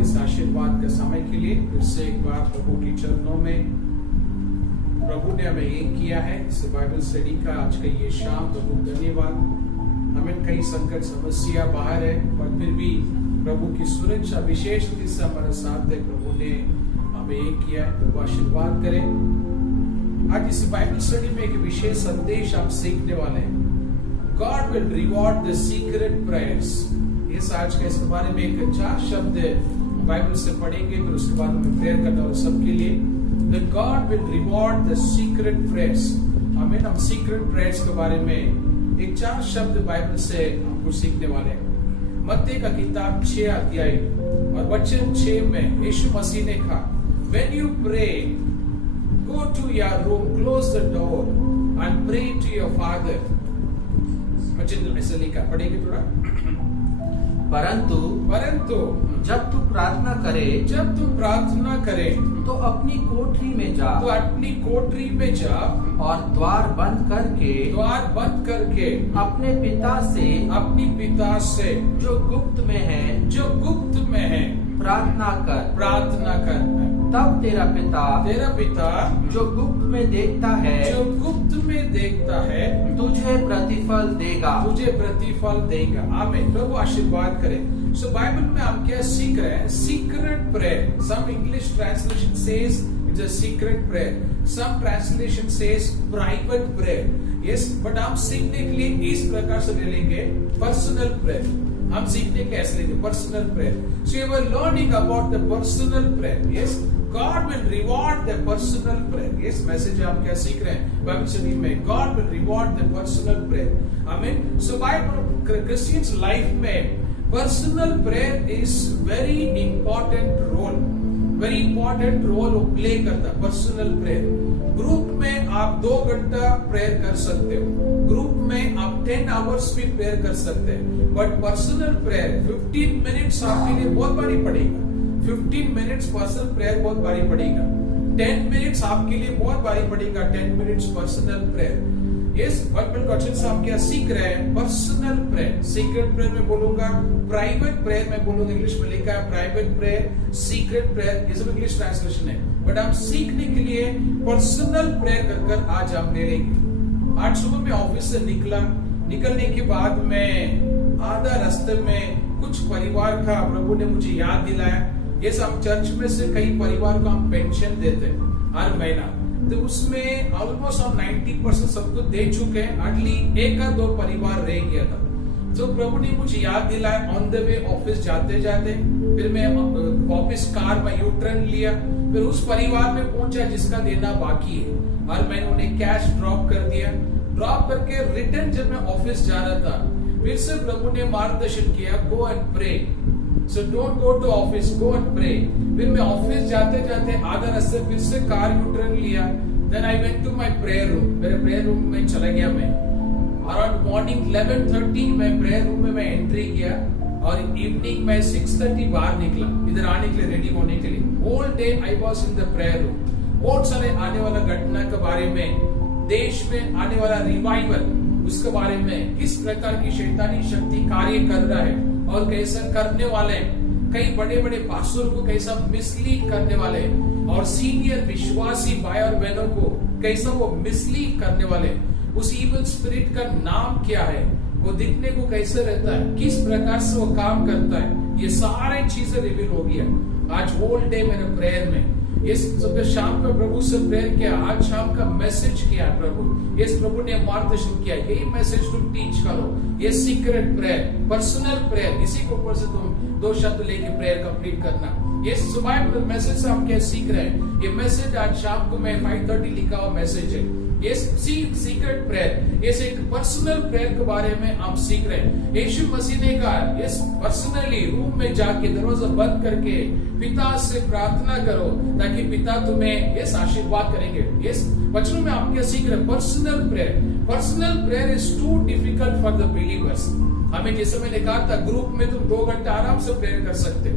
धन्यवाद इस आशीर्वाद के समय के लिए। फिर से एक बार प्रभु के चरणों में, प्रभु ने हमें एक किया है इस बाइबल स्टडी का आज का ये शाम। प्रभु धन्यवाद। हमें कई संकट समस्या बाहर है पर फिर भी प्रभु की सुरक्षा विशेष रूप से हमारे साथ है। प्रभु ने हमें एक किया है। प्रभु आशीर्वाद करें। आज इस बाइबल स्टडी में एक विशेष संदेश आप सीखने वाले हैं। God will reward the secret prayers। इस आज के इस बारे में एक 4 शब्द बाइबल से पढ़ेंगे, फिर उसके बाद में प्रेयर करना और सबके लिए। The God will reward the secret prayers। हम सीक्रेट प्रेयर्स के बारे में एक 4 शब्द बाइबल से हमको सीखने वाले हैं। मत्ती का किताब 6 अध्याय और वचन 6 में यीशु मसीह ने कहा, When you pray, go to your room, close the door and pray to your Father। वचन ऐसा लिखा, पढ़ेंगे थोड़ा। परंतु जब तू प्रार्थना करे तो अपनी कोठरी में जा और द्वार बंद करके अपने पिता से जो गुप्त में है प्रार्थना कर। तब तेरा पिता जो गुप्त में देखता है तुझे प्रतिफल देगा। आमीन। प्रभु आशीर्वाद करें। सो बाइबल में हम क्या सीख रहे हैं? Secret prayer. Some English translation says it's a secret prayer, some translation says private prayer. Yes, but हम सीखने के लिए इस प्रकार से ले लेंगे पर्सनल प्रेयर। हम सीखने के ऐसे लेंगे personal prayer. So you are learning about the personal prayer. Yes, God will reward the personal prayer। Yes, message आप क्या सीख रहे हैं बाइबल स्टडी में? God will reward the personal prayer। आमीन। So बाइबल क्रिश्चियंस लाइफ में personal prayer is very important role वो play करता है। पर्सनल प्रेयर ग्रुप में आप 2 घंटा प्रेयर कर सकते हो, ग्रुप में आप 10 आवर्स भी प्रेयर कर सकते हैं, बट पर्सनल प्रेयर 15 मिनट्स आपके लिए बहुत भारी पड़ेगा। 15 मिनट्स पर्सनल प्रेयर बहुत भारी पड़ेगा। 10 मिनट्स आपके लिए बहुत भारी पड़ेगा। 10 minutes personal prayer. Yes, Bible question से हम क्या सीख रहे हैं? Personal prayer. सीक्रेट प्रेयर में बोलूंगा, प्राइवेट प्रेयर में बोलूंगा। इंग्लिश में लिखा है प्राइवेट प्रेयर, सीक्रेट प्रेयर, ये सब इंग्लिश ट्रांसलेशन है, बट हम सीखने के लिए पर्सनल प्रेयर कर आज हम ले लेंगे। आज सुबह में ऑफिस से निकलने के बाद में आधा रास्ते में कुछ परिवार का प्रभु ने मुझे याद दिलाया। ये सब चर्च में से कई परिवार को हम पेंशन देते हैं हर महीना, तो उसमें ऑलमोस्ट हम 90% सबको दे चुके हैं। अगली 1 या 2 परिवार रह गया था। तो प्रभु ने मुझे याद दिलाया ऑन द वे ऑफिस जाते फिर मैं वापस कार में यू टर्न लिया, फिर उस परिवार में पहुंचा जिसका देना बाकी है, और मैंने उन्हें कैश ड्रॉप कर दिया। ड्रॉप करके रिटर्न जब मैं ऑफिस जा रहा था, फिर से प्रभु ने मार्गदर्शन किया, go and pray. So don't go to office, go and pray। फिर मैं ऑफिस जाते आधा रास्ते फिर से कार यू टर्न लिया। Then I went to my prayer room। मेरे प्रेयर रूम में चला गया मैं। अराउंड मॉर्निंग 11:30 मैं प्रेयर रूम में मैं एंट्री किया, और इवनिंग में 6:30 बाहर निकला इधर आने के लिए, रेडी होने के लिए। Whole day I was in the prayer room. बहुत सारे आने वाला घटना के बारे में, देश में आने वाला रिवाइवल, उसके बारे में किस प्रकार की शैतानी शक्ति कार्य कर रहा है और कैसा करने वाले, कई बड़े पास्टर को कैसा मिसलीड करने वाले, और सीनियर विश्वासी भाई और बहनों को कैसा वो मिसलीड करने वाले। उस इविल स्पिरिट का नाम क्या है, वो दिखने को कैसे रहता है, किस प्रकार से वो काम करता है, ये सारी चीजें रिवील हो गया आज होल डे मेरे प्रेयर में। इस सुबह शाम का प्रभु से प्रेयर किया, आज शाम का मैसेज किया प्रभु। इस प्रभु ने मार्गदर्शन किया, यही मैसेज तुम टीच करो। ये सीक्रेट प्रेयर, पर्सनल प्रेयर, इसी के ऊपर से तुम 2 शब्द लेके प्रेयर कंप्लीट करना। ये सुबह मैसेज से हम क्या सीख रहे हैं? ये मैसेज आज शाम को मैं 5:30 लिखा हुआ मैसेज है। ये सीक्रेट प्रेयर, ये एक पर्सनल प्रेयर के बारे में हम सीख रहे हैं। यीशु मसीह ने कहा, इस पर्सनली रूम में जाके दरवाजा बंद करके पिता से प्रार्थना करो, ताकि पिता तुम्हें ये आशीर्वाद करेंगे। इस वचनों में आप क्या सीख रहे हैं? Personal prayer is too difficult for the believers. हमें जैसे मैंने कहा था, ग्रुप में तुम 2 घंटा आराम से प्रेयर कर सकते हो,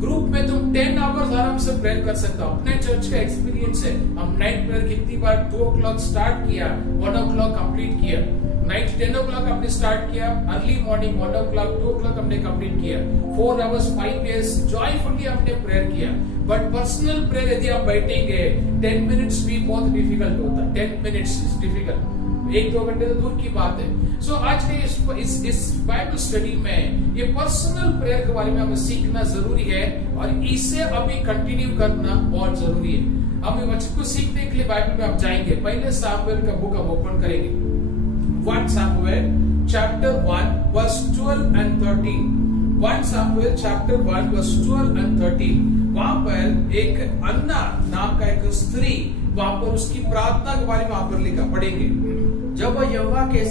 ग्रुप में तुम 10 आवर्स आराम से से प्रेयर कर सकता हूँ। अपने चर्च का एक्सपीरियंस है, हम नाइट प्रेयर कितनी बार 2 o'clock स्टार्ट किया, 1 o'clock कंप्लीट किया, नाइट 10 o'clock हमने स्टार्ट किया, अर्ली मॉर्निंग 1 o'clock 2 o'clock हमने कंप्लीट किया, 4 hours 5 years जॉयफुली हमने प्रेयर किया। बट पर्सनल प्रेयर यदि आप बैठेंगे 10 मिनट्स भी बहुत डिफिकल्ट होता है, 10 मिनट्स इज डिफिकल्ट, 1-2 घंटे तो दूर की बात है। सो आज के इस बाइबल स्टडी में ये पर्सनल प्रेयर के बारे में हमें सीखना जरूरी है और इसे अभी कंटिन्यू करना बहुत जरूरी है। हम वचन को सीखने के लिए बाइबल में आप जाएंगे, पहले सामुएल का बुक हम ओपन करेंगे, 1 Samuel chapter 1 verse 12 and 13। 1 Samuel chapter 1 verse 12 and 13। वहां पर एक अन्ना नाम का एक स्त्री, वहां पर उसकी प्रार्थना के बारे में वहां पर लिखा, पढ़ेंगे। जब वह यहोवा के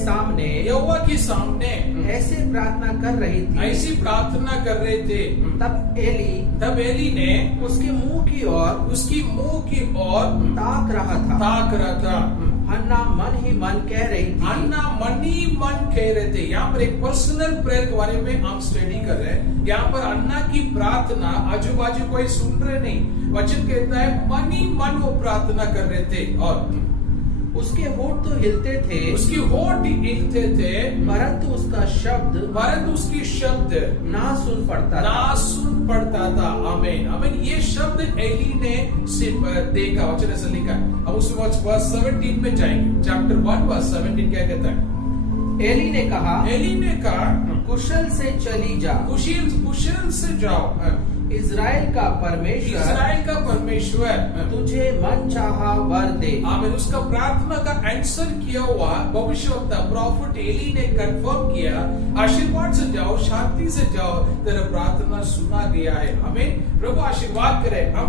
सामने ऐसे प्रार्थना कर रही थी, ऐसी प्रार्थना कर रहे थे, तब एली ने उसके मुंह की ओर ताक रहा था। हन्ना मन ही मन कह रही थी, अन्ना मन ही मन कह रहे थे। यहाँ पर एक पर्सनल प्रेयर के बारे में हम स्टडी कर रहे हैं। यहाँ पर अन्ना की प्रार्थना आजू बाजू कोई सुन रहे नहीं, वचन कहता है मन ही मन वो प्रार्थना कर रहे थे और उसके होठ तो हिलते थे, परंतु उसकी शब्द ना सुन पड़ता था। आमीन आमीन। ये शब्द एली ने सिर्फ देखा, वचन ऐसा लिखा। अब उस वर्स 17 में जाएंगे, चैप्टर 1 वर्स 17 क्या कहता है? एली ने कहा कुशल से चली जा, कुशल से जाओ। इज़राइल का परमेश्वर तुझे मन चाहा वर दे। आमीन। उसका प्रार्थना का आंसर किया हुआ भविष्यवक्ता प्रॉफिट एली ने कंफर्म किया, आशीर्वाद से जाओ, शांति से जाओ, तेरा प्रार्थना सुना गया है। आमीन। प्रभु आशीर्वाद करे। हम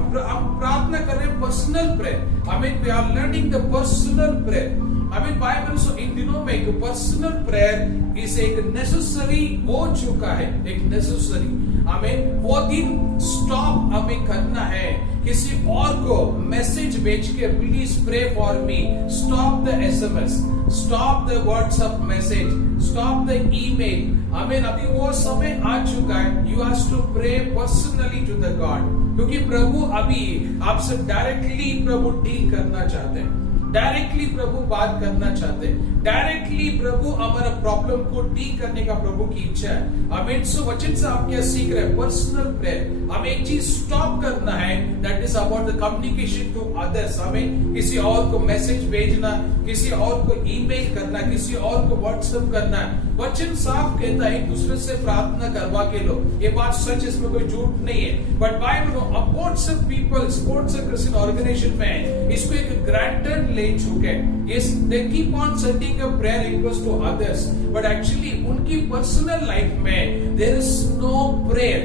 प्रार्थना कर रहे हैं पर्सनल प्रेयर। आमीन। We are learning the personal prayer. आमीन। बाइबल सो इन दिनों में एक पर्सनल प्रेयर इस एक नेसेसरी हो चुका है, एक नेसेसरी। हमें वो दिन स्टॉप हमें करना है, किसी और को मैसेज भेज के please pray for me, stop the SMS, stop the WhatsApp message, stop the email. आमीन। अभी वो समय आ चुका है, you have to pray personally to the God, क्योंकि प्रभु अभी आपसे डायरेक्टली प्रभु डील करना चाहते हैं, डायरेक्टली प्रभु बात करना चाहते हैं, डायरेक्टली प्रभु हमारा प्रॉब्लम को डील करने का प्रभु की इच्छा है। आमीन। सो वचन से आप क्या सीख रहे हैं? Personal prayer. हमें एक चीज स्टॉप करना है, that is about the communication to others. हमें किसी और को मैसेज भेजना, किसी और को ईमेल करना, किसी और को व्हाट्सएप करना। वचन साफ कहता है दूसरे से प्रार्थना करवा के लो, ये बात सच, इसमें कोई झूठ नहीं है। But Bible about people, sports Christian organisation में इसको एक ग्रांटेड ले चुके। Yes, they keep on sending a prayer request to others, but actually उनकी पर्सनल लाइफ में there is no prayer.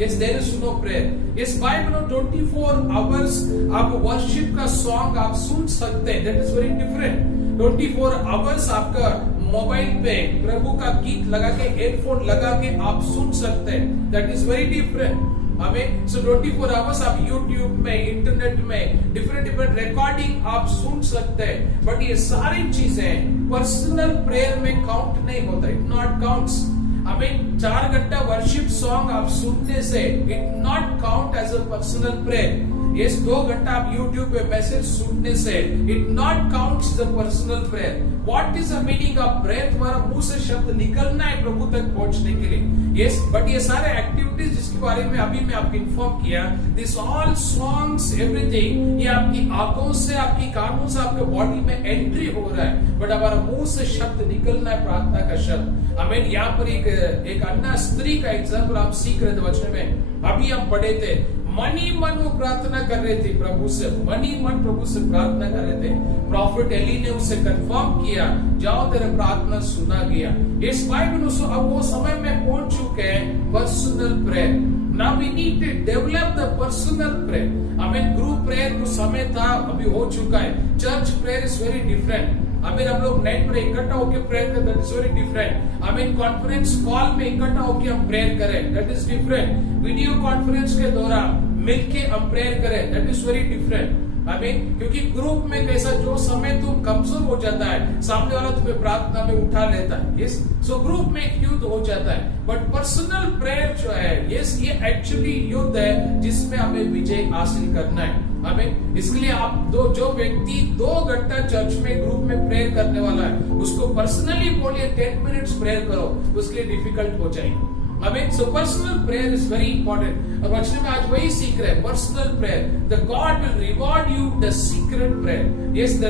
Yes, there is no prayer. Yes, Bible में 24 hours आप worship का सॉन्ग आप सुन सकते हैं, that is very different. 24 hours आपका mobile पे प्रभु का गीत लगा के, हेडफोन लगा के आप सुन सकते हैं, that is very different. हमें 24 आवर्स आप यूट्यूब में, इंटरनेट में डिफरेंट रिकॉर्डिंग आप सुन सकते हैं, बट ये सारी चीजें पर्सनल प्रेयर में काउंट नहीं होता, इट नॉट काउंट्स। हमें 4 घंटा वर्शिप सॉन्ग आप सुनने से it not count as a personal prayer. ये 2 घंटा आप यूट्यूब पे मैसेज सुनने से it not counts the personal prayer. What is the meaning of prayer? तुम्हारा मुंह से शब्द निकलना है प्रभु तक पहुंचने के लिए। यस, बट ये सारे एक्टिविटीज जिसके बारे में अभी मैं आपको इन्फॉर्म किया, दिस ऑल सॉन्ग्स एवरीथिंग, ये आपकी आंखों से, आपकी कानों से, आपके बॉडी में एंट्री हो रहा है, बट हमारा मुंह से शब्द निकलना है, प्रार्थना का शब्द। हमें यहाँ पर एक अन्ना स्त्री का एग्जाम्पल हम सीख रहे थे वचन में, अभी हम पढ़े थे। मन ही मन वो प्रार्थना कर रहे थे प्रभु से, मन ही मन प्रभु से प्रार्थना कर रहे थे। प्रॉफिट एली ने उसे कंफर्म किया, जाओ तेरा प्रार्थना सुना गया। इस बाइबल अब वो समय में पहुंच चुके हैं personal prayer. Now we need to develop the personal prayer. हमें ग्रुप प्रेयर कुछ समय था, अभी हो चुका है। Church prayer is very different. हमें हम लोग नाइट में इकट्ठा होकर प्रेयर करते, दैट इज वेरी डिफरेंट। हमें कॉन्फ्रेंस कॉल में इकट्ठा होकर हम प्रेयर करें, that is different. Video conference के दौरान मिलके हम प्रेयर करें, दैट इज वेरी डिफरेंट। हमें क्योंकि ग्रुप में कैसा जो समय तुम कमजोर हो जाता है, सामने वाला तुम्हें प्रार्थना में उठा लेता है। यस, सो ग्रुप में एक युद्ध हो जाता है, बट पर्सनल प्रेयर जो है, यस, ये एक्चुअली युद्ध है जिसमें हमें विजय हासिल करना है। हमें इसलिए आप जो व्यक्ति 2 घंटा चर्च में ग्रुप में प्रेयर करने वाला है, उसको पर्सनली बोलिए 10 मिनट्स प्रेयर करो, उसके लिए डिफिकल्ट हो जाएगा। हमें सो personal prayer is very important. और वचन में आज वही सीख रहे हैं, personal prayer. The God will reward you the secret prayer, yes the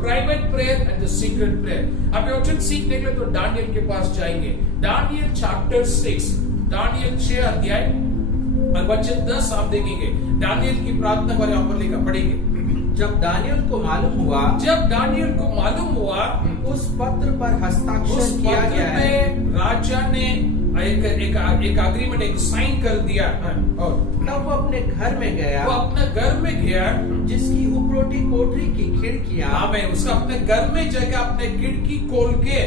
private prayer and the secret prayer. हमें वचन सीखने के लिए तो दानियल के पास जाएंगे। दानियल चैप्टर 6, दानियल 6 अध्याय और वचन 10 आप देखेंगे। दानियल की प्रार्थना पर यहाँ पर लिखा, पढ़ेंगे। जब दानियल को मालूम हुआ उस पत्र पर हस्ताक्षर किया गया है, राजा ने एक अग्रीमेंट, एक साइन कर दिया, और तब वो अपने घर में गया, वो अपने घर में गया, जिसकी उपरोटी कोठरी की खिड़कियां, मैं उसका अपने घर में जाकर अपने खिड़की खोल के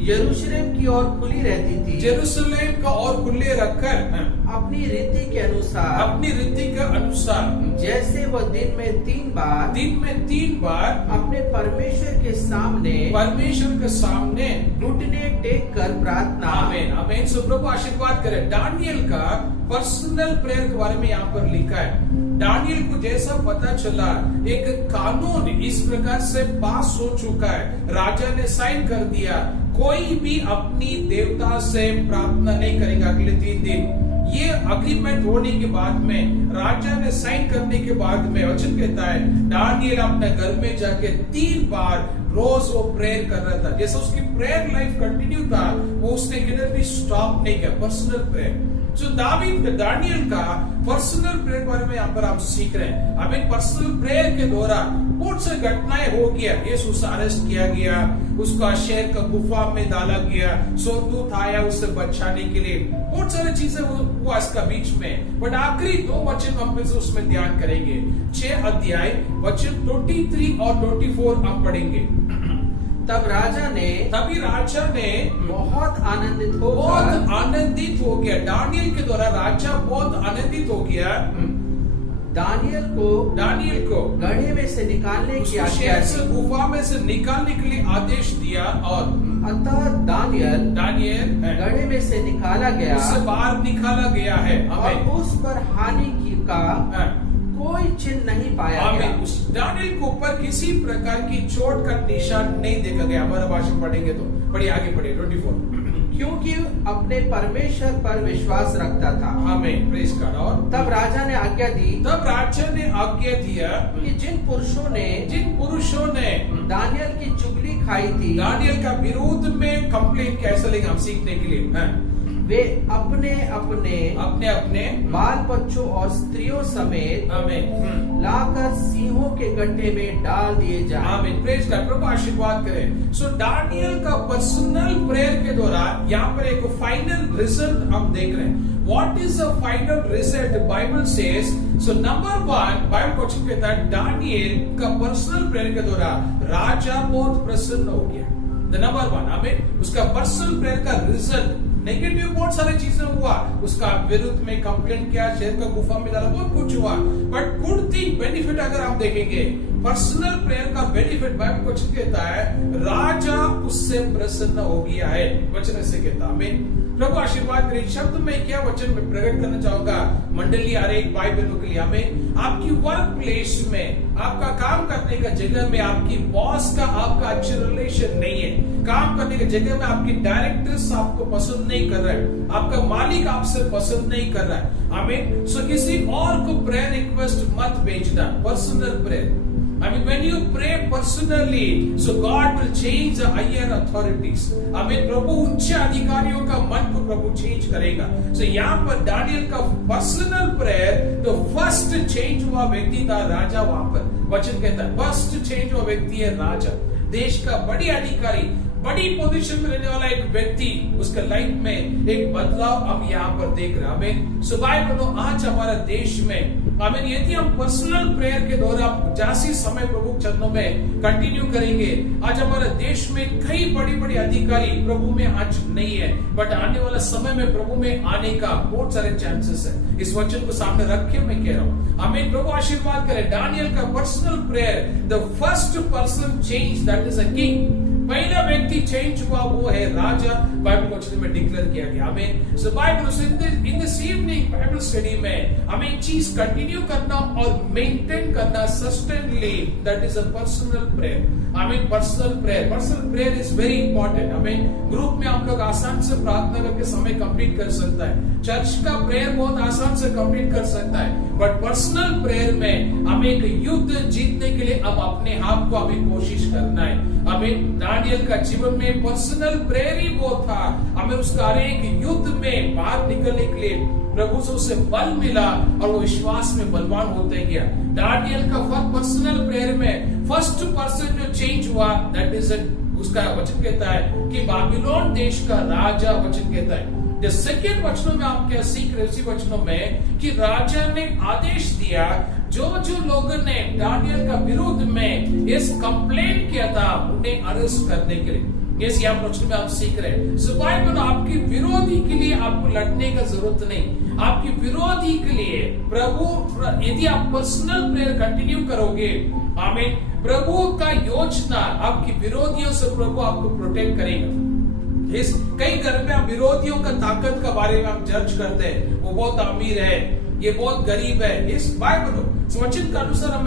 यरूशलेम की ओर खुली रहती थी, जेरूशलेम का और खुले रखकर अपनी रीति के अनुसार जैसे वह दिन में 3 बार अपने परमेश्वर के सामने घुटने टेक कर प्रार्थना। आमीन। सो प्रभु आशीर्वाद करे। दानियल का पर्सनल प्रेयर के बारे में यहाँ पर लिखा है। दानियल को जैसा पता चला, एक कानून इस प्रकार से पास हो चुका है, राजा ने साइन कर दिया, कोई भी अपनी देवता से प्रार्थना नहीं करेगा अगले 3 दिन। ये अग्रीमेंट होने के बाद में, राजा ने साइन करने के बाद में, वचन कहता है दानियल अपने घर में जाके 3 बार रोज वो प्रेयर कर रहा था। जैसे उसकी प्रेयर लाइफ कंटिन्यू था, वो उसने किधर भी स्टॉप नहीं किया। Personal prayer. जो दानियल का पर्सनल प्रेयर के बारे में यहाँ पर आप सीख रहे हैं। हमें पर्सनल प्रेयर के दौरान बहुत सारी घटनाएं हो गया। यीशु अरेस्ट किया गया, उसका शेर का गुफा में डाला गया, स्वर्गदूत आया उसे बचाने के लिए, बहुत सारी चीजें हुआ इसका बीच में। बट आखिरी 2 वचन हम फिर से उसमें ध्यान करेंगे। 6 अध्याय वचन 23 और 24 आप पढ़ेंगे। तभी राजा ने बहुत आनंदित हो गया। दानियल के द्वारा राजा बहुत आनंदित हो गया। दानियल को गड्ढे में से निकालने की आज्ञा, गुफा में से निकालने के लिए आदेश दिया, और अतः दानियल गड्ढे में से निकाला गया, उससे बाहर निकाला गया है, और उस पर हानि का कोई चिन्ह नहीं पाया गया। दानियल के ऊपर किसी प्रकार की चोट का निशान नहीं देखा गया। हमारा भाषण पढ़ेंगे तो पढ़िए, आगे पढ़िए 24। क्योंकि अपने परमेश्वर पर विश्वास रखता था। आमीन, प्रेज गॉड। और तब राजा ने आज्ञा दिया कि जिन पुरुषों ने दानियल की चुगली खाई थी, दानियल का विरोध में कंप्लेंट कैसे लेंगे हम सीखने के लिए, वे अपने बाल बच्चों और स्त्रियों समेत लाकर सिंहों के गड्ढे में डाल दिए जाएं। आमीन, प्रेज गॉड। प्रभु आशीर्वाद करे। सो दानियल का पर्सनल प्रेयर के दौरान यहाँ पर एक फाइनल रिजल्ट हम देख रहे हैं। What is the final result? The Bible says, so number 1, Bible question कहता है दानियल का पर्सनल प्रेयर के दौरान राजा बहुत प्रसन्न हो गया। The number 1, हमें उसका पर्सनल प्रेयर का रिजल्ट, नेगेटिव बहुत सारी चीजें हुआ, उसका विरुद्ध में कंप्लेंट किया, शेर का गुफा में डाला, बहुत कुछ हुआ, बट गुड थिंग, बेनिफिट अगर आप देखेंगे, पर्सनल प्रेयर का बेनिफिट बाइबल क्वेश्चन कहता है राजा उससे प्रसन्न हो गया है। वचन से कहता है। प्रभु आशीर्वाद करे। शब्द में क्या वचन में प्रकट करना चाहूंगा मंडली आ रही भाई बहनों के लिए, हमें आपकी वर्क प्लेस में, आपका काम करने का जगह में आपकी बॉस का आपका अच्छे रिलेशन नहीं है, काम करने की जगह में आपकी डायरेक्टर्स आपको पसंद नहीं कर रहा है, आपका मालिक आपसे पसंद नहीं कर रहा है, हमें सो किसी और को प्रेयर रिक्वेस्ट मत भेजना। Personal prayer, I mean, when you pray personally, so God will change the higher authorities. हमें प्रभु उच्च अधिकारियों का मन को प्रभु चेंज करेगा। So यहाँ पर दानियल का पर्सनल प्रेयर, तो फर्स्ट चेंज हुआ व्यक्ति था राजा। वहां पर वचन कहता है फर्स्ट चेंज हुआ व्यक्ति है राजा, देश का बड़ी अधिकारी, बड़ी पोजीशन में रहने वाला एक व्यक्ति, उसके लाइफ में एक बदलाव हम यहाँ पर देख रहे हैं। हमें सुबह बनो आज हमारा देश में, हमें यदि हम पर्सनल प्रेयर के दौरान जासी समय प्रभु चरणों में कंटिन्यू करेंगे, आज हमारे देश में कई बड़ी बड़ी अधिकारी प्रभु में आज नहीं है, बट आने वाला समय में प्रभु में आने का बहुत सारे चांसेस है। इस वचन को सामने रख के मैं कह रहा हूँ, हमें प्रभु आशीर्वाद करे। दानियल का personal prayer, the first person change, that is a king. पहला व्यक्ति चेंज हुआ वो है राजा, बाइबल वचन में डिक्लेयर किया गया। हमें so Bible in this evening Bible study में हमें चीज कंटिन्यू करना और मेंटेन करना sustainably, that is a personal prayer. I mean personal prayer is very important। हमें ग्रुप में हम लोग आसान से प्रार्थना करके समय कंप्लीट कर सकता है, चर्च का प्रेयर बहुत आसान से कंप्लीट कर सकता है, बट पर्सनल प्रेयर में हमें एक युद्ध जीतने के लिए अब अपने आप को हमें कोशिश करना है। हमें दानियल का जीवन में पर्सनल प्रेयर ही वो था, हमें उसका हर एक युद्ध में बाहर निकलने के लिए प्रभु से उसे बल मिला और वो विश्वास में बलवान होते गया। दानियल का पर्सनल प्रेयर में फर्स्ट पर्सन जो चेंज हुआ, दैट इज उसका वचन कहता है कि बाबिलोन देश का राजा, वचन कहता है। द सेकेंड वचनों में आप क्या सीख रहे, उसी वचनों में कि राजा ने आदेश दिया जो लोगों ने दानियल का विरोध में इस कंप्लेंट किया था उन्हें अरेस्ट करने के लिए। यस, यहाँ वचन में आप सीख रहे हैं। सो बाइबल आपकी विरोधी के लिए आपको लड़ने का जरूरत नहीं, आपकी विरोधी के लिए प्रभु, यदि आप पर्सनल प्रेयर कंटिन्यू करोगे, आमीन, प्रभु का योजना आपकी विरोधियों से प्रभु आपको प्रोटेक्ट करेगा। इस कई घर में हम विरोधियों का ताकत का बारे में हम जज करते हैं, वो बहुत अमीर है, ये बहुत गरीब है। इस बाइबल वचन के अनुसार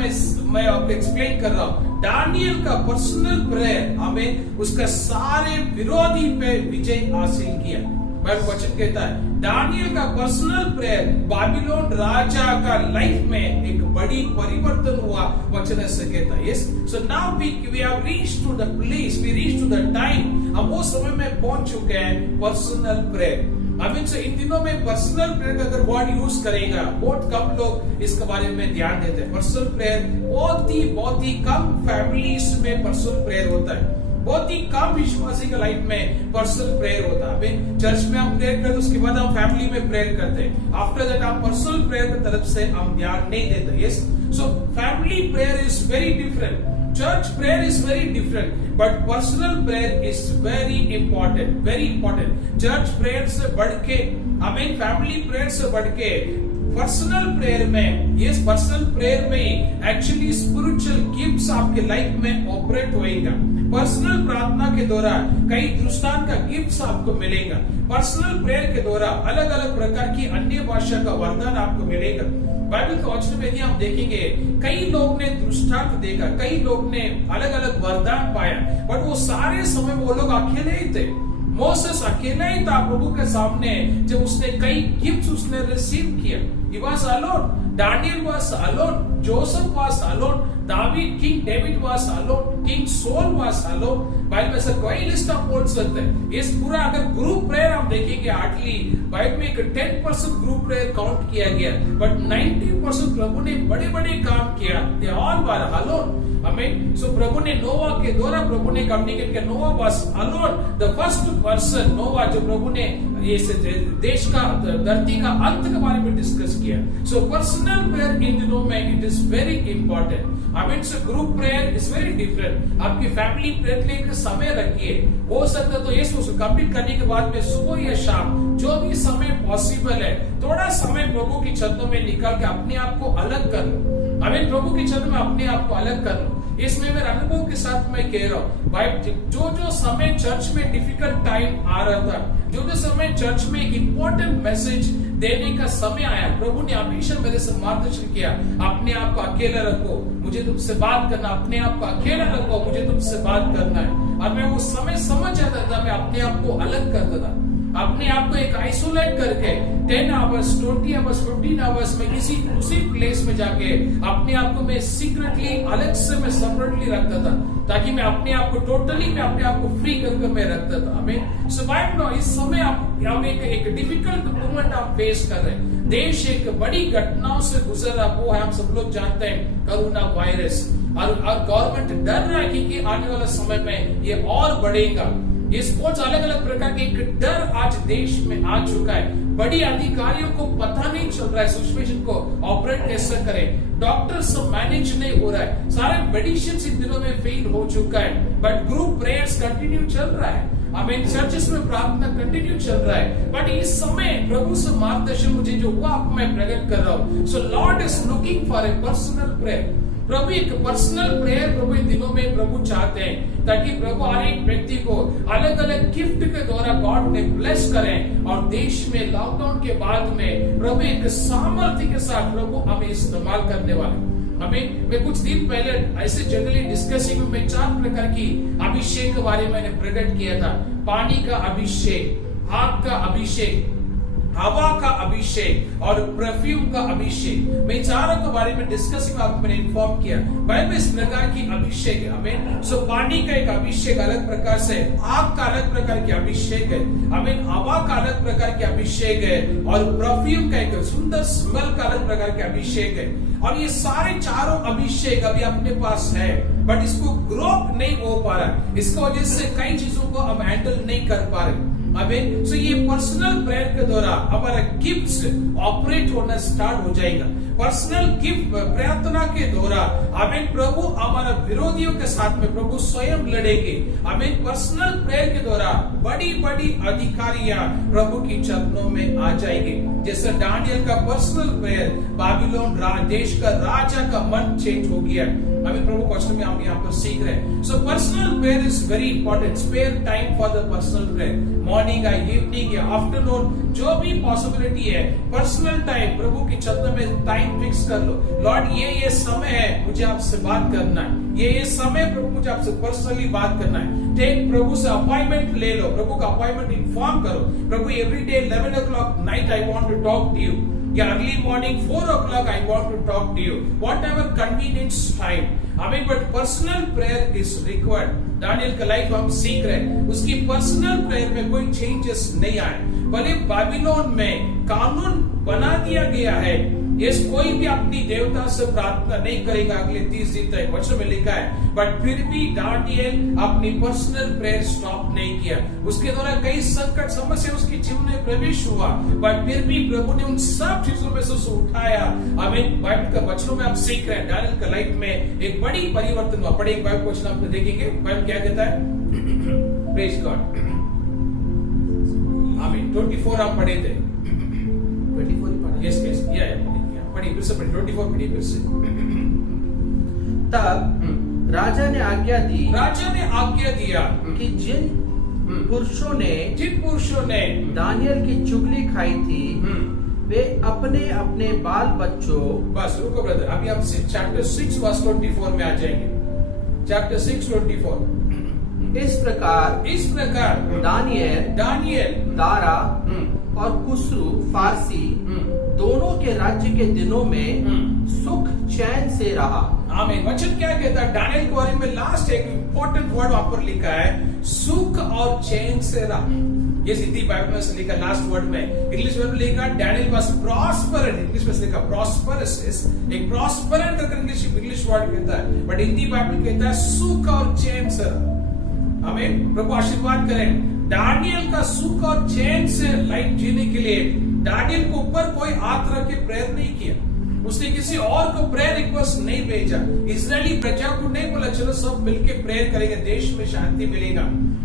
मैं आपको एक्सप्लेन कर रहा हूँ। दानियल का पर्सनल प्रेयर हमें उसका सारे विरोधी पे विजय हासिल किया। बाइबल वचन कहता है दानियल का पर्सनल प्रेयर बाबिलोन राजा का लाइफ में एक बड़ी परिवर्तन हुआ, वचन ऐसे कहता है। Yes, so now we have reached to the place, we reached to the time, हम वो समय में पहुंच चुके हैं पर्सनल प्रेयर। आई से इन दिनों में पर्सनल प्रेयर का अगर वर्ड यूज करेगा, बहुत कम लोग इसके बारे में ध्यान देते हैं। पर्सनल प्रेयर बहुत ही कम फैमिलीज में पर्सनल प्रेयर होता है, बहुत ही कम विश्वासी के लाइफ में पर्सनल प्रेयर होता है। चर्च में हम प्रेयर करते, उसके बाद हम फैमिली में प्रेयर करते हैं, आफ्टर दैट हम पर्सनल प्रेयर की तरफ से हम ध्यान नहीं देते। Yes, so family prayer is very different, church prayer is very different, but personal prayer is very important, very important। church prayer से बढ़ के, हमें family prayer से बढ़ के पर्सनल प्रेयर में, ये पर्सनल प्रेयर में एक्चुअली स्पिरिचुअल गिफ्ट्स आपके लाइफ में ऑपरेट होएगा। पर्सनल प्रार्थना के द्वारा कई दृष्टांत का गिफ्ट्स आपको मिलेगा। पर्सनल प्रेयर के द्वारा अलग अलग प्रकार की अन्य भाषा का वरदान आपको मिलेगा। बाइबल के वचन में यदि हम देखेंगे, कई लोग ने दृष्टांत देखा, कई लोग ने अलग अलग वरदान पाया, बट वो सारे समय वो लोग अकेले ही थे। मोसेस अकेला ही था प्रभु के सामने जब उसने कई गिफ्ट्स उसने रिसीव किया। He was alone, Daniel was alone, Joseph was alone, King David was alone, King Saul was alone। Bible में से कोई लिस्ट आप बोल सकते हैं। इस पूरा अगर ग्रुप प्रेयर हम देखेंगे, हार्डली बाइबल में एक 10% ग्रुप प्रेयर काउंट किया गया, बट 90% प्रभु ने बड़े बड़े काम किया। They all were alone। हमें सो प्रभु ने नोवा के द्वारा प्रभु ने कम्युनिकेट किया। Noah was alone, the first person Noah, जो प्रभु ने ये देश का, धरती का अंत के बारे में डिस्कस किया। सो पर्सनल प्रेयर इन दिनों में it is very important. I mean so group prayer is very different. आपकी फैमिली प्रेयर के लिए समय रखिए, हो सकता तो ये कंप्लीट करने के बाद में सुबह या शाम जो भी समय पॉसिबल है, थोड़ा समय प्रभु की छतों में निकल के अपने आप को अलग कर लो। हमें प्रभु की छत में अपने आप को अलग कर लो। इसमें मेरे अनुभव के साथ मैं कह रहा हूँ, भाई जो समय चर्च में डिफिकल्ट टाइम आ रहा था, जो समय चर्च में इंपॉर्टेंट मैसेज देने का समय आया, प्रभु ने हमेशा मेरे से मार्गदर्शन किया, अपने आप को अकेला रखो, मुझे तुमसे बात करना, अपने आप को अकेला रखो, मुझे तुमसे बात करना है। और मैं वो समय समझ जाता था, मैं अपने आप को अलग करता था, अपने आप को एक आइसोलेट करके 10 आवर्स 20 आवर्स 15 आवर्स में किसी उसी प्लेस में जाके अपने आप को मैं सीक्रेटली अलग से मैं सेपरेटली रखता था, ताकि मैं अपने आप को टोटली मैं अपने आप को फ्री करके मैं रखता था। हमें सुबह इस समय हम एक डिफिकल्ट मोमेंट आप फेस कर रहे हैं। देश एक बड़ी घटनाओं से गुजर रहा, वो है हम सब लोग जानते हैं, कोरोना वायरस। और गवर्नमेंट डर रहा है कि आने वाला समय में ये और बढ़ेगा। ये बहुत अलग अलग प्रकार के एक डर आज देश में आ चुका है। बड़ी अधिकारियों को पता नहीं चल रहा है सिचुएशन को ऑपरेट कैसे करें, डॉक्टर सब मैनेज नहीं हो रहा है, सारे मेडिसिन इन दिनों में फेल हो चुका है, बट ग्रुप प्रेयर्स कंटिन्यू चल रहा है। हमें चर्चेस में प्रार्थना कंटिन्यू चल रहा है, बट इस समय प्रभु से मार्गदर्शन मुझे जो हुआ आपको मैं प्रकट कर रहा हूँ। So Lord is looking for a personal prayer. प्रभु एक पर्सनल प्रेयर प्रभु इन दिनों में प्रभु चाहते हैं, ताकि प्रभु हर एक व्यक्ति को अलग अलग गिफ्ट के द्वारा गॉड ने ब्लेस करें, और देश में लॉकडाउन के बाद में प्रभु एक सामर्थ्य के साथ प्रभु हमें इस्तेमाल करने वाले। मैं कुछ दिन पहले ऐसे जनरली डिस्कसिंग में 4 प्रकार की अभिषेक के बारे में मैंने प्रकट किया था। पानी का अभिषेक, आग का अभिषेक, हवा का अभिषेक और परफ्यूम का अभिषेक। मैं चारों के बारे में डिस्कसिंग आपको मैंने इन्फॉर्म किया। बाइबल इस प्रकार की अभिषेक है हमें। सो पानी का एक अभिषेक अलग प्रकार से, आग का अलग प्रकार की अभिषेक है हमें, हवा का अलग प्रकार की अभिषेक है, और परफ्यूम का एक सुंदर स्मेल का अलग प्रकार के अभिषेक है। और ये सारे चारों अभिषेक अभी अपने पास है, बट इसको ग्रो नहीं हो पा रहा। इसकी वजह से कई चीजों को हम हैंडल नहीं कर पा रहे। आमीन। सो ये पर्सनल प्रेयर के द्वारा हमारा गिफ्ट्स ऑपरेट होना स्टार्ट हो जाएगा। पर्सनल गिफ्ट प्रार्थना के द्वारा आमीन प्रभु हमारा विरोधियों के साथ में प्रभु स्वयं लड़ेंगे। आमीन। पर्सनल प्रेयर के द्वारा बड़ी बड़ी अधिकारियां प्रभु की चरणों में आ जाएंगे। जैसे दानियल का पर्सनल प्रेयर बाबिलोन देश का राजा का मन चेंज हो गया। हमें प्रभु क्वेश्चन में हम यहाँ पर सीख रहे हैं। So personal prayer is very important. Spare time for the personal prayer, morning या इवनिंग या आफ्टरनून, जो भी पॉसिबिलिटी है पर्सनल टाइम प्रभु की चरण में टाइम फिक्स कर लो। लॉर्ड ये समय है मुझे आपसे बात करना है, ये समय प्रभु मुझे आपसे पर्सनली बात करना है। टेक प्रभु से अपॉइंटमेंट ले लो, प्रभु का अपॉइंटमेंट इन्फॉर्म करो। प्रभु every day 11 o'clock night I want to talk to you, या early morning 4 o'clock I want to talk to you, whatever convenience time. हमें but personal prayer is required. Daniel का life हम सीख रहे हैं, उसकी पर्सनल प्रेयर में कोई चेंजेस नहीं आए। भले बाबिलोन में कानून बना दिया गया है, यस, कोई भी अपनी देवता से प्रार्थना नहीं करेगा अगले 30 दिन तक, वचन में लिखा है। बट फिर भी दानियल अपनी पर्सनल प्रेयर स्टॉप नहीं किया। उसके द्वारा कई संकट समस्या उसके जीवन में प्रवेश हुआ, बट फिर भी प्रभु ने उन सब चीजों में से उसे उठाया। हमें बाइबल का वचनों में आप सीख रहे हैं दानियल का लाइफ में एक बड़ी परिवर्तन हुआ। पढ़े एक बाइबल वचन आप देखेंगे, बाइबल क्या कहता है? Praise God. आमीन। 24 आप पढ़े थे। 24 यस यस या पढ़िए फिर से, पढ़िए 24 पढ़िए फिर से। तब राजा ने आज्ञा दिया कि जिन पुरुषों ने दानियल की चुगली खाई थी वे अपने अपने बाल बच्चों। बस रुको ब्रदर, अभी हम चैप्टर 6 वर्स 24 में आ जाएंगे। चैप्टर 6:24। इस प्रकार दानियल दारा और कुस्रू फारसी दोनों के राज्य के दिनों में सुख चैन से रहा। आमीन। वचन क्या कहता है दानियल के बारे में? लास्ट एक इंपॉर्टेंट वर्ड वहां पर लिखा है, सुख और चैन से रहा। ये हिंदी बाइबल में से लिखा लास्ट वर्ड में, इंग्लिश में लिखा डैनियल वाज प्रॉस्परेट, इंग्लिश में लिखा प्रॉस्परस। एक प्रॉस्परेट का इंग्लिश वर्ड कहता है, बट हिंदी बाइबल कहता है सुख और चैन से रहा। आमीन। प्रभु आशीर्वाद करें। दानियल का सुख और चैन से लाइफ जीने के लिए दानियल को ऊपर कोई हाथ रख के प्रेयर नहीं किया, उसने किसी और को प्रेयर रिक्वेस्ट नहीं भेजा, इजरायली प्रजा को नहीं बोला चलो सब मिलके प्रेयर करेंगे देश में शांति मिलेगा।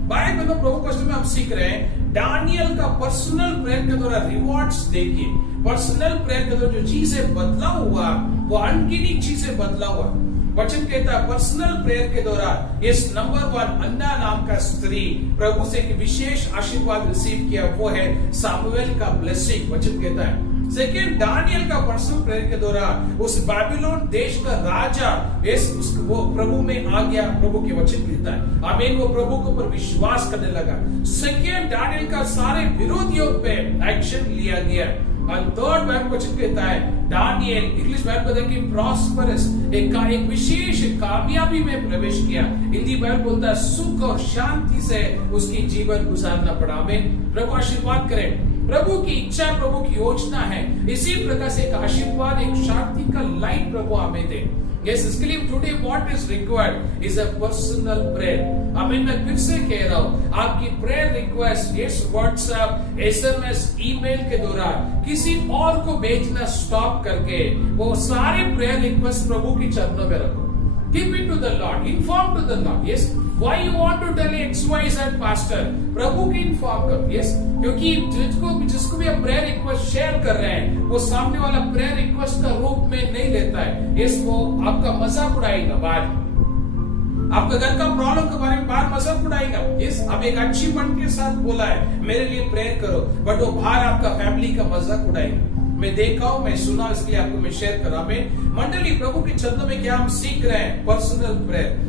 बाइबल में प्रभु क्वेश्चन में हम सीख रहे हैं दानियल का पर्सनल प्रेयर के द्वारा रिवॉर्ड्स देखिए। पर्सनल प्रेयर के द्वारा जो चीजें बदला हुआ वो अनगिनी चीजें बदला हुआ। वचन कहता है पर्सनल प्रेयर के द्वारा इस नंबर 1 अन्ना नाम का स्त्री प्रभु से एक विशेष आशीर्वाद रिसीव किया, वो है सामुएल का ब्लेसिंग। वचन कहता है सेकेंड दानियल का पर्सनल प्रेयर के द्वारा उस बाबिलोन देश का राजा वो प्रभु में आ गया। प्रभु के वचन कहता है आमीन, वो प्रभु के ऊपर विश्वास करने लगा। सेकेंड दानियल का सारे विरोधियों पे एक्शन लिया गया। और थर्ड बाइबल वचन कहता है दानियल, इंग्लिश बाइबल कहता है कि प्रॉस्परस, एक विशेष कामयाबी में प्रवेश किया। हिंदी बाइबल बोलता है सुख और शांति से उसकी जीवन गुजारना पड़ा। हमें प्रभु आशीर्वाद करें। प्रभु की इच्छा, प्रभु की योजना है, इसी प्रकार से एक आशीर्वाद, एक शांति का लाइट प्रभु हमें दे। Yes, इसके लिए today what is required is a personal prayer. आमीन। मैं फिर से कह रहा हूँ, आपकी prayer request yes WhatsApp, SMS, email के द्वारा किसी और को भेजना स्टॉप करके वो सारे प्रेयर रिक्वेस्ट प्रभु की चरणों में रखो। Give it to the Lord. Inform to the Lord. Yes. Why you want to tell XYZ pastor? प्रभु की इन्फॉर्म करो. Yes. क्योंकि जिसको भी आप प्रेयर रिक्वेस्ट शेयर कर रहे हैं, वो सामने वाला प्रेयर रिक्वेस्ट का रूप में नहीं लेता है. Yes, वो आपका मजाक उड़ाएगा बाहर. आपका घर का प्रॉब्लम के बारे में बाहर मजाक उड़ाएगा. Yes, आप एक अच्छी मन के साथ बोला है मेरे लिए प्रेयर करो, बट वो बाहर आपका फैमिली का मजाक उड़ाएगा. मैं देखा हूं, मैं सुना, इसलिए आपको मैं शेयर कर रहा हूं. मंडली, प्रभु के चरणों में क्या हम सीख रहे हैं? Personal prayer.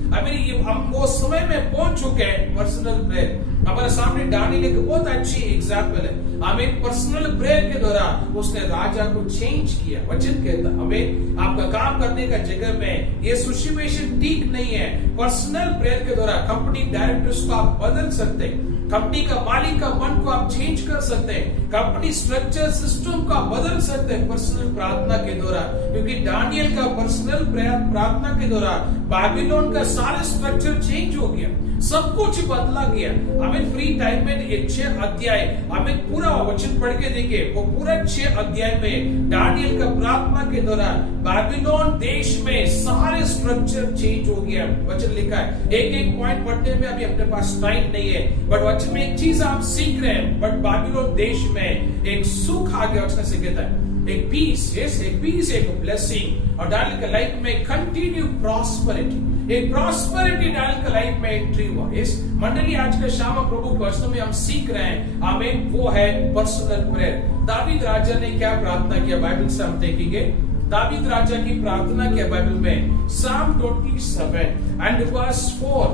हम वो समय में पहुंच चुके हैं. पर्सनल प्रेयर हमारे सामने डानियल एक बहुत अच्छी एग्जाम्पल है. हमें पर्सनल प्रेयर के द्वारा उसने राजा को चेंज किया. वचन कहता हमें आपका काम करने का जगह में ये सिचुएशन ठीक नहीं है, पर्सनल प्रेयर के द्वारा कंपनी डायरेक्टर्स को आप बदल सकते हैं, कंपनी का मालिक का मन को आप चेंज कर सकते हैं, कंपनी स्ट्रक्चर सिस्टम को आप बदल सकते हैं पर्सनल प्रार्थना के द्वारा. क्योंकि दानियल का पर्सनल प्रार्थना के द्वारा बाबिलोन का सारा स्ट्रक्चर चेंज हो गया, सब कुछ बदला गया. हमें फ्री टाइम में एक 6 अध्याय हमें पूरा वचन पढ़ के देखे. वो पूरा 6 अध्याय में दानियल का प्रार्थना के द्वारा बाबिलोन देश में सारे स्ट्रक्चर चेंज हो गया. वचन लिखा है. एक पॉइंट पढ़ने में अभी अपने पास टाइम नहीं है, बट वचन में एक चीज आप सीख रहे हैं. बट बाबिलोन देश में एक सुख आ गया. वचन से कहता है एक पीस. यस, एक पीस, एक ब्लेसिंग. और दानियल का लाइफ में कंटिन्यू प्रॉस्पेरिटी, एक प्रॉस्पेरिटी दानियल का लाइफ में एंट्री हुआ. इस मंडली आज का शाम प्रभु वचनों में हम सीख रहे हैं. हमें वो है पर्सनल प्रेयर. दावीद राजा ने क्या प्रार्थना किया बाइबल से हम देखेंगे. दावीद राजा की प्रार्थना किया बाइबल में. Psalm 27 and verse 4.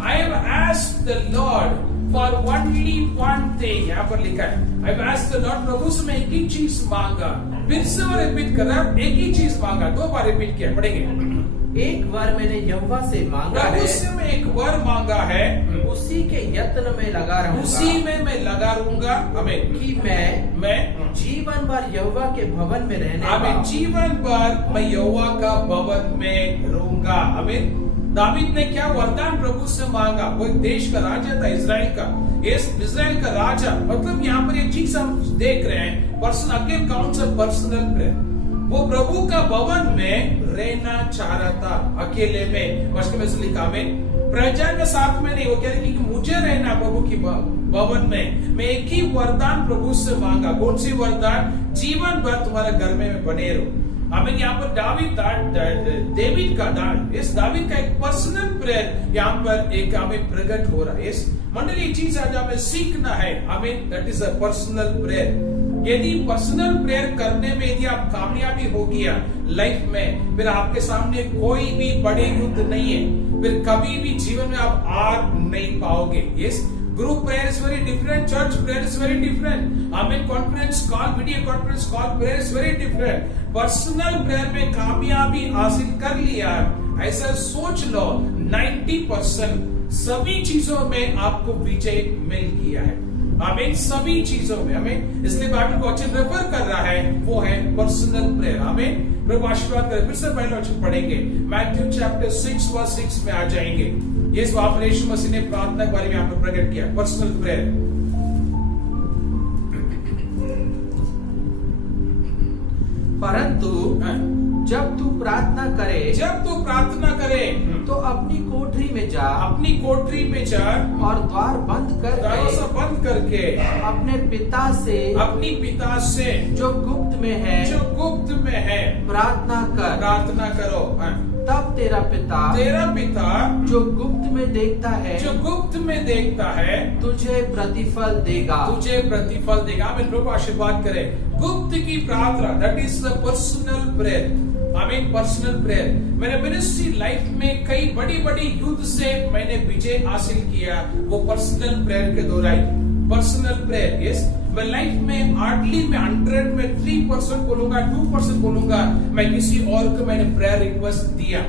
I have asked the Lord for only one thing. यहाँ पर लिखा है I have asked the Lord. प्रभु से मैं एक ही चीज मांगा. फिर से वो रिपीट कर रहा है, एक ही चीज मांगा. 2 बार रिपीट किया. पढ़ेंगे. एक वर मैंने यहोवा से मांगा है, उससे मैं एक वर मांगा है, उसी के यत्न में लगा रहूंगा, उसी में मैं लगा रहूंगा. हमें कि मैं जीवन भर यहोवा के भवन में रहने हमें जीवन भर मैं यहोवा का भवन में रहूंगा. हमें दावीद ने क्या वरदान प्रभु से मांगा. वो एक देश का राजा था, इजराइल का. इजराइल का राजा, मतलब यहाँ पर एक चीज हम देख रहे हैं. Personal again counts personal prayer. वो प्रभु का भवन में रहना चाह रहा था, अकेले में. वचन में से लिखा में प्रजा के साथ में नहीं. वो कह रहे कि मुझे रहना प्रभु की भवन में. मैं एक ही वरदान प्रभु से मांगा. कौन सी वरदान? जीवन भर तुम्हारे घर में बने रहो. हमें यहाँ पर दावीद का एक पर्सनल प्रेयर यहाँ पर एक हमें प्रकट हो रहा है. इस मंडली चीज आज हमें सीखना है. हमें that is a personal prayer. यदि पर्सनल प्रेयर करने में यदि आप कामयाबी हो गया लाइफ में, फिर आपके सामने कोई भी बड़े युद्ध नहीं है. फिर कभी भी जीवन में आप हार नहीं पाओगे. Yes, group prayer is very different, church prayer is very different, हमें conference call, video conference call prayer is very different. Personal prayer में कामयाबी हासिल कर लिया, ऐसा सोच लो 90% सभी चीजों में आपको विजय मिल गया है. हमें सभी चीजों में, हमें इसलिए बाइबल को अच्छे रेफर कर रहा है, वो है पर्सनल प्रेयर. हमें प्रभु आशीर्वाद करें. फिर से पहले वचन पढ़ेंगे. मैथ्यू चैप्टर 6 वर्स 6 में आ जाएंगे. ये बाप यीशु मसीह ने प्रार्थना के बारे में यहाँ पर प्रकट किया. Personal prayer. परंतु जब तू प्रार्थना करे तो अपनी कोठरी में जा और द्वार बंद करके अपने पिता से जो गुप्त में है प्रार्थना करो. तब तेरा पिता जो गुप्त में देखता है तुझे प्रतिफल देगा. हमें प्रभु आशीर्वाद करे. गुप्त की प्रार्थना, that is the personal prayer. हमें पर्सनल प्रेयर. मेरे मिनिस्ट्री लाइफ में कई बड़ी युद्ध से मैंने विजय हासिल किया, वो पर्सनल प्रेयर के द्वारा. Personal prayer. यस, मैं लाइफ में हार्डली मैं 100 में 3% बोलूंगा, 2% बोलूंगा मैं किसी और को मैंने प्रेयर रिक्वेस्ट दिया.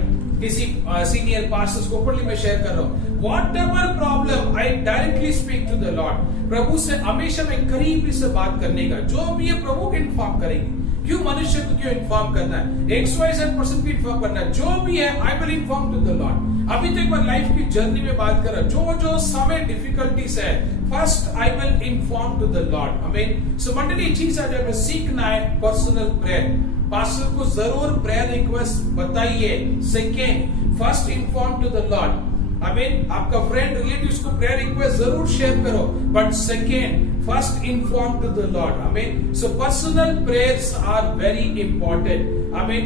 किसी सीनियर पास्टर्स को ओपनली मैं शेयर कर रहा हूँ. Whatever problem I directly speak to the Lord. प्रभु से हमेशा मैं करीबी से बात करने का, जो भी ये प्रभु को इन्फॉर्म करेंगे. क्यों मनुष्य को क्यों इन्फॉर्म करना है, XYZ पर्सन को इन्फॉर्म करना है, जो भी है I will inform to the Lord. अभी तक मैं लाइफ की जर्नी में बात कर रहा हूं, जो समय डिफिकल्टीज है, first I will inform to the Lord. हमें सो मंडली चीज आज हमें सीखना है पर्सनल प्रेयर। पास्टर को जरूर प्रेयर रिक्वेस्ट बताइए। Second, first inform to the Lord. आपका फ्रेंड रिलेटिव्स को प्रेयर रिक्वेस्ट जरूर शेयर करो, but second, first inform to the Lord. So personal prayers are very important.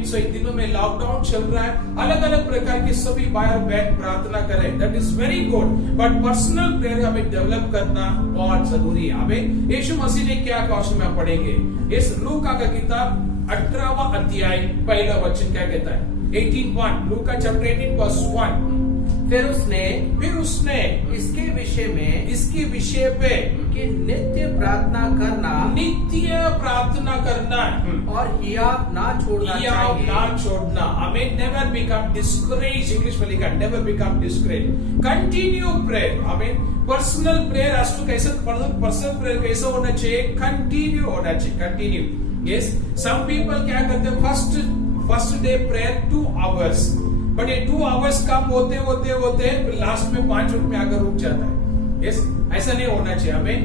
So इन दिनों में लॉकडाउन चल रहा है, अलग अलग प्रकार की सभी भाई और बहन प्रार्थना करें, that is very good, but personal prayer हमें डेवलप करना बहुत जरूरी है। यीशु मसीह ने क्या कहा उसमें हम पढ़ेंगे। इस लूका का किताब 18वां अध्याय पहला वचन क्या कहता है? 18:1, लूका चैप्टर 18 वर्स 1। फिर उसने इसके विषय पे कि नित्य प्रार्थना करना और हियाव ना छोड़ना। हमें नेवर बिकम डिस्करेज, इंग्लिश में लिखा never become discourage, continue prayer. Personal prayer personal prayer कैसा होना चाहिए? कंटिन्यू होना चाहिए, कंटिन्यू। यस, सम पीपल क्या करते हैं, first day prayer 2 hours, but ये 2 hours कम होते लास्ट में 5 मिनट में आकर रुक जाता है। यस, ऐसा नहीं होना चाहिए हमें।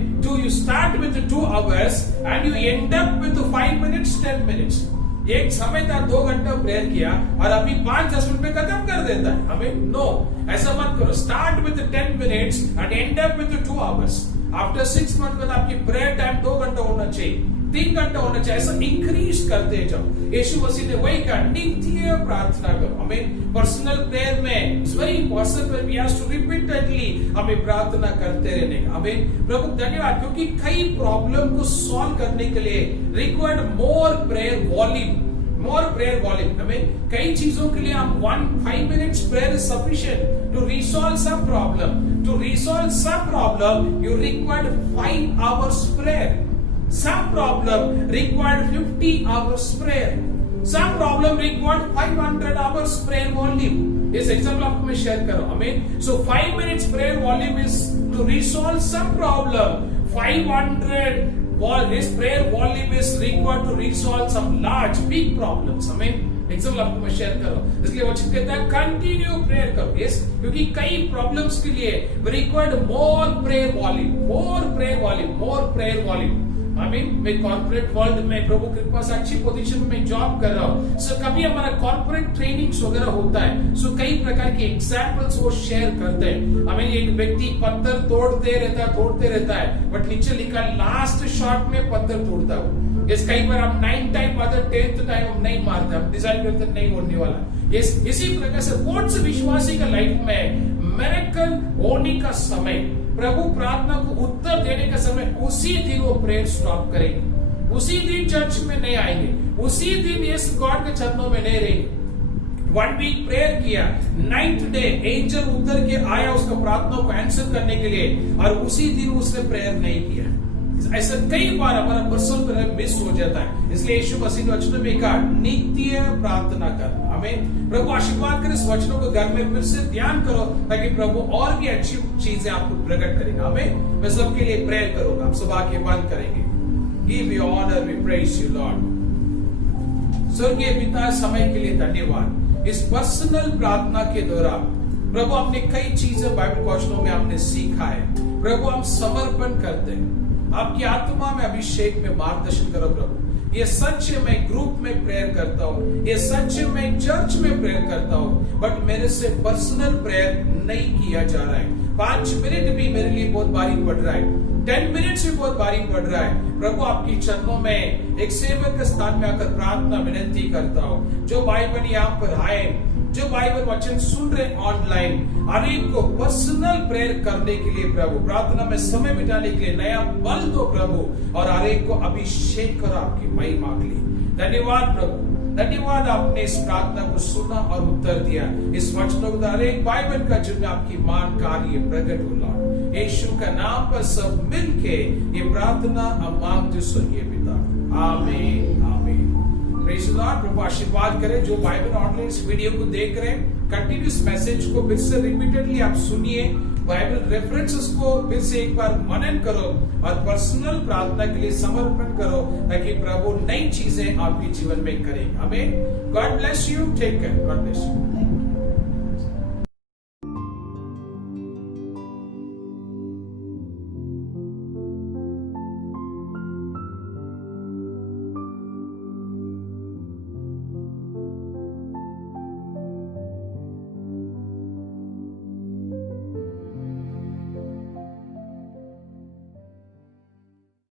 You start with 2 hours and you and up with 5 minutes 10 minutes। एक समय था 2 घंटा प्रेयर किया और अभी 5-10 मिनट में खत्म कर देता है। नो, ऐसा मत करो। Start with 10 minutes and and up with 2 hours। After 6 months बाद आपकी प्रेयर टाइम 2 घंटा होना चाहिए, 3 घंटा होना चाहिए, ऐसा इंक्रीज करते जाओ। यीशु मसीह ने वही कहा, नित्य प्रार्थना करो। पर्सनल प्रेयर में it's very important, we have to repeatedly हमें प्रार्थना करते रहने का। प्रभु धन्यवाद, क्योंकि कई प्रॉब्लम को सॉल्व करने के लिए रिक्वायर्ड मोर प्रेयर वॉल्यूम। कई चीजों के लिए हम 5 minutes prayer is sufficient to resolve some problem. To resolve some problem, you required 5 hours prayer. Some problem required 50 hours prayer. Some problem required 500 hours prayer volume. इस example आपको मैं share कर रहा हूं। So 5 minutes prayer volume is to resolve some problem. 500 this prayer volume is required to resolve some large big problems. Example आपको मैं share कर रहा हूं, इसलिए वचन कहता है कंटिन्यू प्रेयर करो। यस, क्योंकि कई प्रॉब्लम्स के लिए रिक्वायर्ड मोर प्रेयर वॉल्यूम। मैं कॉर्पोरेट वर्ल्ड में प्रभु कृपा से अच्छी पोजीशन में जॉब कर रहा हूँ। सो कभी हमारा कॉर्पोरेट ट्रेनिंग्स वगैरह होता है, सो कई प्रकार के एग्जाम्पल्स वो शेयर करते हैं। एक व्यक्ति पत्थर तोड़ते रहता है, बट नीचे लिखा लास्ट शॉट में पत्थर तोड़ता है। कई बार हम 9 टाइम मारते, 10th टाइम हम नहीं मारते, हम डिसाइड करते नहीं होने वाला। इसी प्रकार से बहुत से विश्वासी का लाइफ में मिरेकल होने का समय, प्रभु प्रार्थना को उत्तर देने का समय, उसी दिन वो प्रेयर स्टॉप करेंगे, उसी दिन चर्च में नहीं आएंगे, उसी दिन यस गॉड के चरणों में नहीं रहेंगे। 1 week प्रेयर किया, 9th डे एंजल उतर के आया उसका प्रार्थना को आंसर करने के लिए, और उसी दिन उसने प्रेयर नहीं किया। ऐसा कई बार हमारा पर्सनल प्रेयर मिस हो जाता है। इसलिए यीशु मसीह ने वचनों में कहा नित्य प्रार्थना करना। प्रभु आशीर्वाद करे, इस वचनों को घर में फिर से ध्यान करो, ताकि प्रभु और भी अच्छी चीजें आपको प्रकट करेगा। मैं सबके लिए प्रेयर करूंगा, आप सब आंखें बंद करेंगे। Give you honour, we praise you Lord. स्वर्गीय पिता, समय के लिए धन्यवाद। इस पर्सनल प्रार्थना के दौरान प्रभु हमने कई चीजें बाइबल वचनों में हमने सीखा है। प्रभु हम समर्पण करते हैं, आपकी आत्मा में अभिषेक में मार्गदर्शन करो प्रभु। ये सच मैं ग्रुप में प्रेयर करता हूँ, ये सच मैं चर्च में प्रेयर करता हूँ, बट मेरे से पर्सनल प्रेयर नहीं किया जा रहा है। 5 मिनट भी मेरे लिए बहुत भारी पड़ रहा है, 10 मिनट भी बहुत भारी पड़ रहा है। प्रभु आपकी चरणों में एक सेवक के स्थान में आकर प्रार्थना विनती करता हूँ। जो भाई बहन यहाँ पर आए, जो बाइबल वचन सुन रहे ऑनलाइन, हर एक को पर्सनल प्रेयर करने के लिए प्रभु, प्रार्थना में समय बिताने के लिए नया बल दो प्रभु, और हर एक को अभिषेक करो आपकी महिमा के लिए। धन्यवाद प्रभु, धन्यवाद आपने इस प्रार्थना को सुना और उत्तर दिया। इस वचनों को हर एक भाई बहन का जिनमें आपकी मान कार्य प्रकट हो लॉर्ड, यीशु का नाम पर सब मिलके ये प्रार्थना हम मांगते सुनिए पिता, आमीन आमीन। लॉर्ड। प्रभु आशीर्वाद करे जो बाइबल ऑनलाइन इस वीडियो को देख रहे हैं, कंटिन्यूस मैसेज को फिर से रिपीटेडली आप सुनिए, बाइबल रेफरेंसेस को फिर से एक बार मनन करो और पर्सनल प्रार्थना के लिए समर्पण करो ताकि प्रभु नई चीजें आपके जीवन में करें। हमें God bless you, take care, God bless you.